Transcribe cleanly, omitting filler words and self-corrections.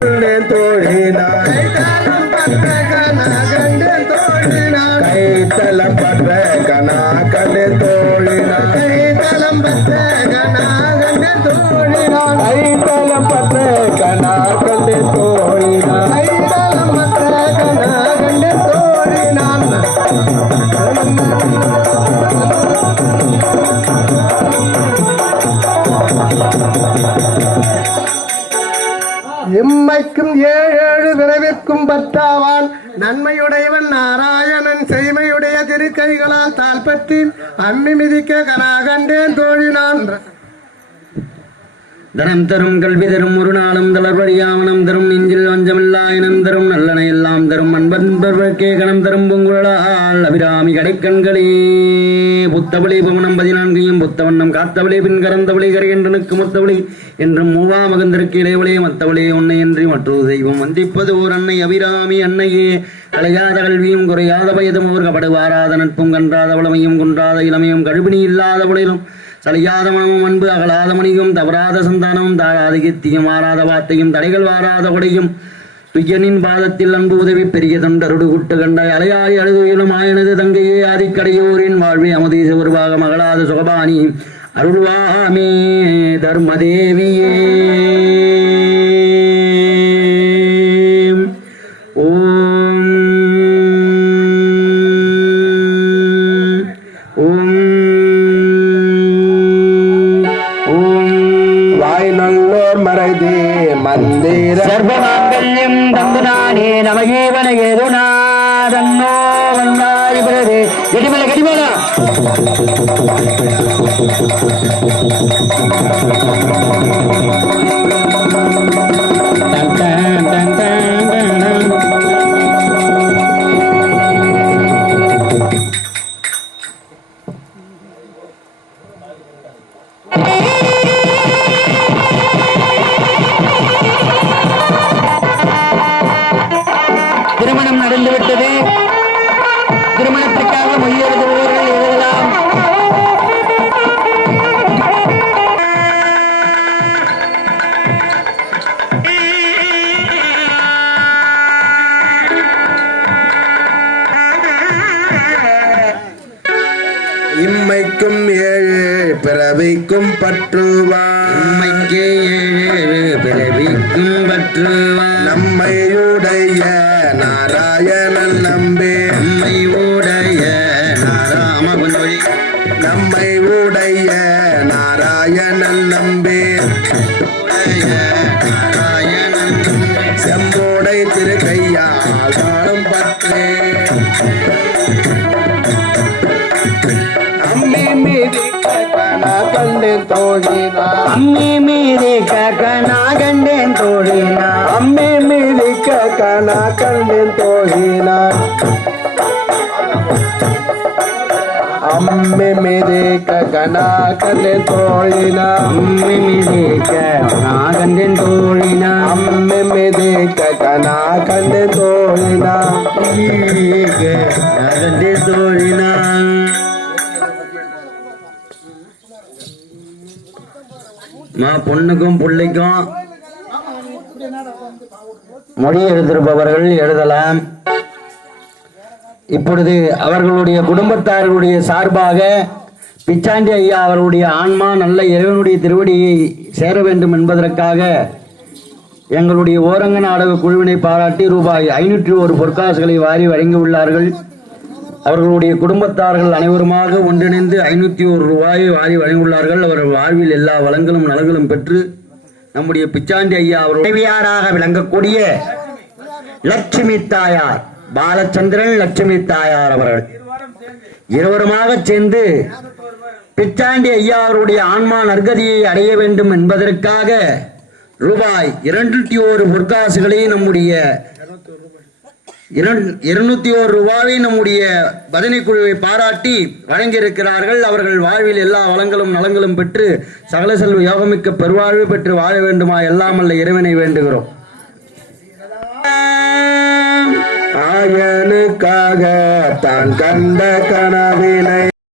கைத்தலம் பற்ற கனா கண்டு தோழினான் கைத்தலம் பற்ற கனா கண்டு தோழினான் கைத்தலம் பற்ற கனா கண்டு தோழினான் கைத்தலம் பற்ற கனா கண்டு தோழினான் எம்மைக்கும் ஏழு விரைவிற்கும் பற்றாவான் நன்மையுடையவன் நாராயணன் செய்மையுடைய திருக்கைகளால் தால் பற்றி அம்மி மிதிக்க கனா கண்டேன் தோழினான் தனம் தரும் கல்வி தரும் ஒரு நாளும் தளர்வழியாவனம் தரும் நெஞ்சில் வஞ்சமில்லா இனம் தரும் நல்லனை எல்லாம் தரும் அன்பன்பர்க்கே கணம் தரும் பூங்குழலால் அபிராமி கடைக்கண்களே புத்தவளி பவனம் 14 புத்தவண்ணம் காத்தவளி பின் கரந்தவளி கரையன்றனுக்கு முத்தவளி என்றும் மூவா மகந்திற்கு இளையவளே மத்தவளே உன்னை என்று மற்றொரு தெய்வம் வந்திப்பது ஓர் அன்னை அபிராமி அன்னையே கலையாத கல்வியும் குறையாத வயதும் ஒரு கபடுவாராத நட்பும் கன்றாத வளமையும் குன்றாத இளமையும் கழுபினி இல்லாத உடலும் சலியாத மனமும் அன்பு அகலாத மணியும் தவறாத சந்தானமும் தாழாத கீர்த்தியும் மாறாத வார்த்தையும் தடைகள் வாராத கொடையும் துய்யனின் பாதத்தில் அன்பு உதவி பெரிய தொண்டருடு குட்டு கண்டாய் அலையாய் அழுதுயிலும் ஆயனது தங்கையே ஆதிக்கடையோரின் வாழ்வை அமதீச உருவாக மகளாத சுகபாணி அருள்வாமே தர்மதேவியே சர்வமாங்கல்யம் தங்குநானே நமஜீவன ஏதுநாதன்னோ வந்தாரி பிரதே கடிமல கடிமல திருமணம் நடந்துவிட்டது. திருமணத்திற்காக மொய்யெழுதுபவர்கள் எழுதலாம். இம்மைக்கும் ஏழு பிறவிக்கும் பற்றுவான் இம்மைக்கே ஏழு பிறவிக்கும் பற்றுவான் நம்மையுடைய நாராயணன் நம்பே நம்மை உடைய நாராமகுந்தொழி நம்மை உடைய நாராயணன் நம்பே நாராயணன் செம்போடை திருக்கையால் வாழும் பற்றே அம்மி மீதி கணா கண்டேன் தோழினா அம்மி மீதி கணா கண்டேன் தோழினா அம்மி மீதி கணா கண்டேன் தோழினா அம்மி மீதி கணா கண்டேன் தோழினா அம்மை மீது கணா கண்டேன் தோழினா அம்மி மீதி கணா கண்டேன் தோழினா கண்டே தோழினா பொண்ணுக்கும் பிள்ளைக்கும் மொழி எழுதிருப்பவர்கள் எழுதலாம். இப்பொழுது அவர்களுடைய குடும்பத்தார்களுடைய சார்பாக பிச்சாண்டி ஐயா அவர்களுடைய ஆன்மா நல்ல இறைவனுடைய திருவடியை சேர வேண்டும் என்பதற்காக எங்களுடைய ஓரங்க நாடக குழுவினை பாராட்டி ரூபாய் 501 பொற்காசுகளை வாரி வழங்கியுள்ளார்கள். அவர்களுடைய குடும்பத்தார்கள் அனைவருமாக ஒன்றிணைந்து 501 ரூபாயை வாரி வழங்கியுள்ளார்கள். அவர்கள் வாழ்வில் எல்லா வளங்களும் நலங்களும் பெற்று நம்முடைய பிச்சாண்டி ஐயா அவர்கள் உதவியாராக விளங்கக்கூடிய லட்சுமி தாயார் பாலச்சந்திரன் லட்சுமி தாயார் அவர்கள் இருவருமாக சேர்ந்து பிச்சாண்டி ஐயா அவருடைய ஆன்மா நற்கதியை அடைய வேண்டும் என்பதற்காக ரூபாய் 201 பொற்காசுகளை நம்முடைய 201 ரூபாயை நம்முடைய பஜனை குழுவை பாராட்டி வழங்கியிருக்கிறார்கள். அவர்கள் வாழ்வில் எல்லா வளங்களும் நலங்களும் பெற்று சகல செல்வ யோகமிக்க பெருவாழ்வு பெற்று வாழ வேண்டுமா எல்லாம் அல்ல இறைவனை வேண்டுகிறோம். ஆயனுக்காக தான் கண்ட கனவினை